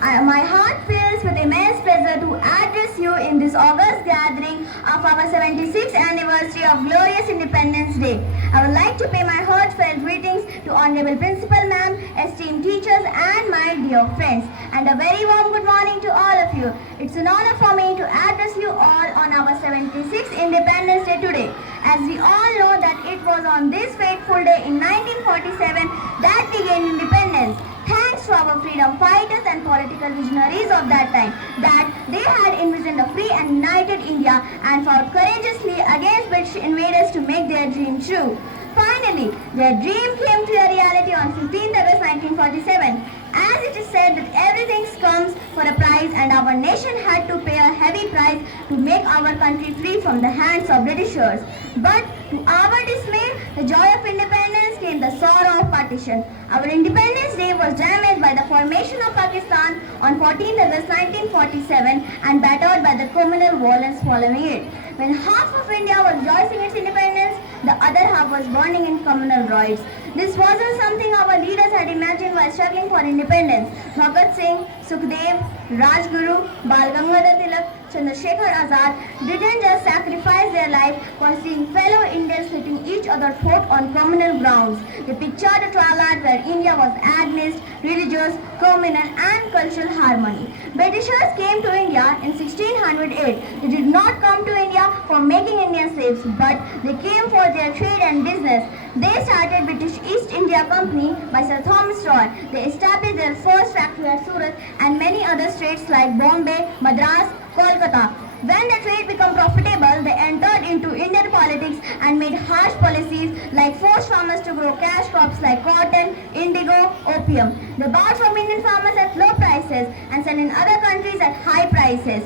My heart fills with immense pleasure to address you in this August gathering of our 76th anniversary of glorious Independence Day. I would like to pay my heartfelt greetings to Honorable Principal Ma'am, esteemed teachers and my dear friends. And a very warm good morning to all of you. It's an honor for me to address you all on our 76th Independence Day today. As we all know that it was on this fateful day in 1947 that we gained independence. Thanks to our freedom fighters and political visionaries of that time, that they had envisioned a free and united India and fought courageously against British invaders to make their dream true. Finally, their dream came to a reality on 15th August 1947. As it is said that everything comes for a price, and our nation had to pay a heavy price to make our country free from the hands of Britishers. But to our dismay, the joy of independence came the sorrow of partition. Our Independence Day was damaged by the formation of Pakistan on 14th August 1947 and battered by the communal violence following it. When half of India was rejoicing its independence, the other half was burning in communal riots. This wasn't something our leaders had imagined while struggling for independence. Bhagat Singh, Sukhdev, Rajguru, Bal Gangadhar Tilak, Chandrasekhar Azad didn't just sacrifice their life for seeing fellow Indians splitting each other's throat on communal grounds. They pictured a twilight where India was administered, religious, communal and cultural harmony. Britishers came to India in 1608. They did not come to India for making Indian slaves, but they came for their trade and business. They started British East India Company by Sir Thomas Roy. They established their first factory at Surat and many other states like Bombay, Madras, Kolkata. When the trade became profitable, they entered into Indian politics and made harsh policies like forced farmers to grow cash crops like cotton, indigo, opium. They bought from Indian farmers at low prices and sell in other countries at high prices.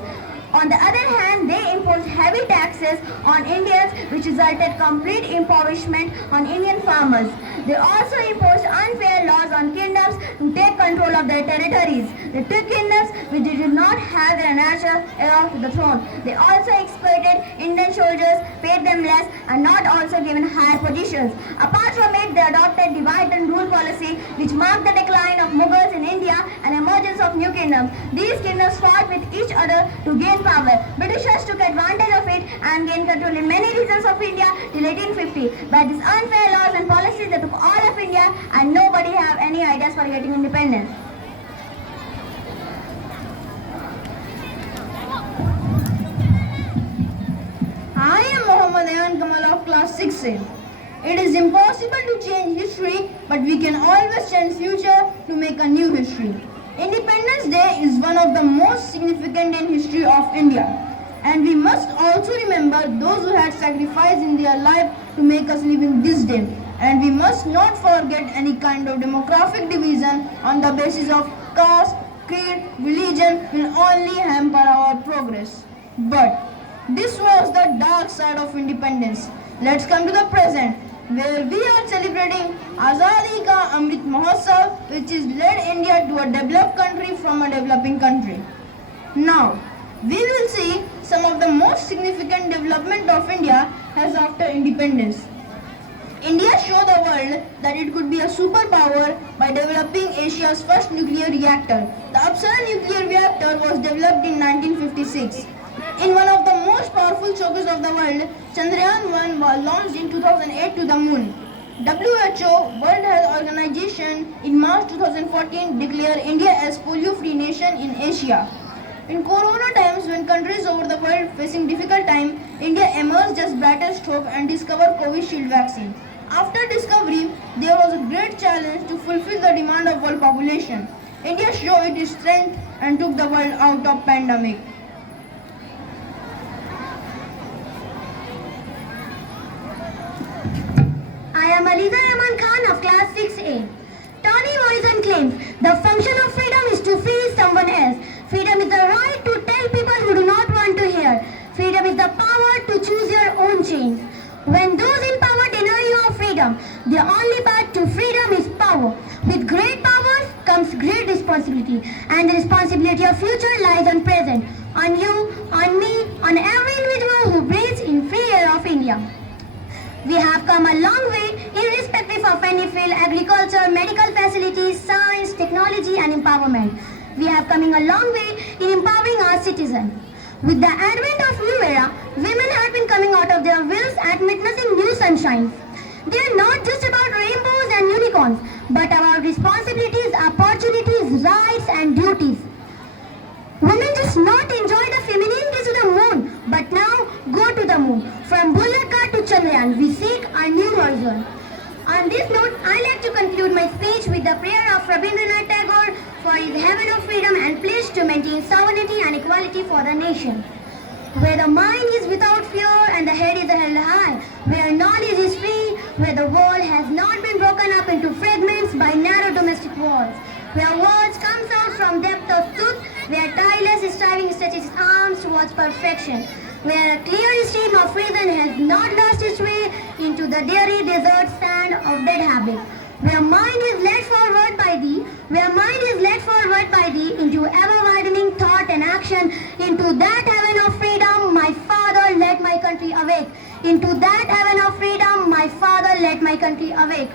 On the other hand, they imposed heavy taxes on Indians, which resulted complete impoverishment on Indian farmers. They also imposed unfair laws on kingdoms to take control of their territories. They took kingdoms which did not have their natural heir to the throne. They also exploited Indian soldiers, paid them less, and not also given higher positions. Apart from it, they adopted divide and rule policy, which marked the decline of Mughals in India and emergence of new kingdoms. These kingdoms fought with each other to gain power. Britishers took advantage of it and gained control in many regions of India till 1850. By these unfair laws and policies, they took all of India, and nobody have any ideas for getting independence. I am Muhammad Ayan Kamal of class 6A. It is impossible to change history, but we can always change future to make a new history. Independence Day is one of the most significant in history of India, and we must also remember those who had sacrificed in their life to make us live in this day. And we must not forget any kind of demographic division on the basis of caste, creed, religion will only hamper our progress. But this was the dark side of independence. Let's come to the present, where we are celebrating Azadi Ka Amrit Mahotsav, which has led India to a developed country from a developing country. Now, we will see some of the most significant development of India as after independence. India showed the world that it could be a superpower by developing Asia's first nuclear reactor. The Apsara nuclear reactor was developed in 1956. In one of the most powerful chokers of the world, Chandrayaan-1 was launched in 2008 to the moon. WHO, World Health Organization, in March 2014 declared India as polio-free nation in Asia. In corona times, when countries over the world facing difficult time, India emerged as brighter stroke and discovered Covishield vaccine. After discovery, there was a great challenge to fulfill the demand of world population. India showed its strength and took the world out of pandemic. I am Aliza Rahman Khan of class 6A. Toni Morrison claims the function of freedom is to free someone else. Freedom is the right to tell people who do not want to hear. Freedom is the power to choose your own change. When those in power deny you of freedom, the only path to freedom is power. With great powers comes great responsibility, and the responsibility of future lies on present, on you, on me, on every individual who breathes in free air of India. We have come a long way irrespective of any field: agriculture, medical facilities, science, technology and empowerment. We have coming a long way in empowering our citizens. With the advent of new era, women have been coming out of their wills and witnessing new sunshine. They are not just about rainbows and unicorns, but about responsibilities, opportunities, rights and duties. Women just not enjoy the femininity to the moon, but now go to the moon. From Bullock to Chandrayaan, we seek a new horizon. On this note, I like to conclude my speech with the prayer of Rabindranath Tagore for his heaven of freedom and pledge to maintain sovereignty and equality for the nation. Where the mind is without fear and the head is held high, where knowledge is free, where the world has not been broken up into fragments by narrow domestic walls, where words comes out from depth of truth, where tireless striving stretches its arms towards perfection, where a clear stream of reason has not lost its way into the dreary desert sand of dead habit, where mind is led forward by thee, where mind is led forward by thee into ever-widening thought and action, into that heaven of freedom, my Father, let my country awake. Into that heaven of freedom, my Father, let my country awake.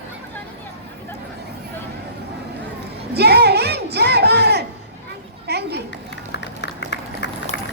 Jai Hind, Jai Bharat. Thank you.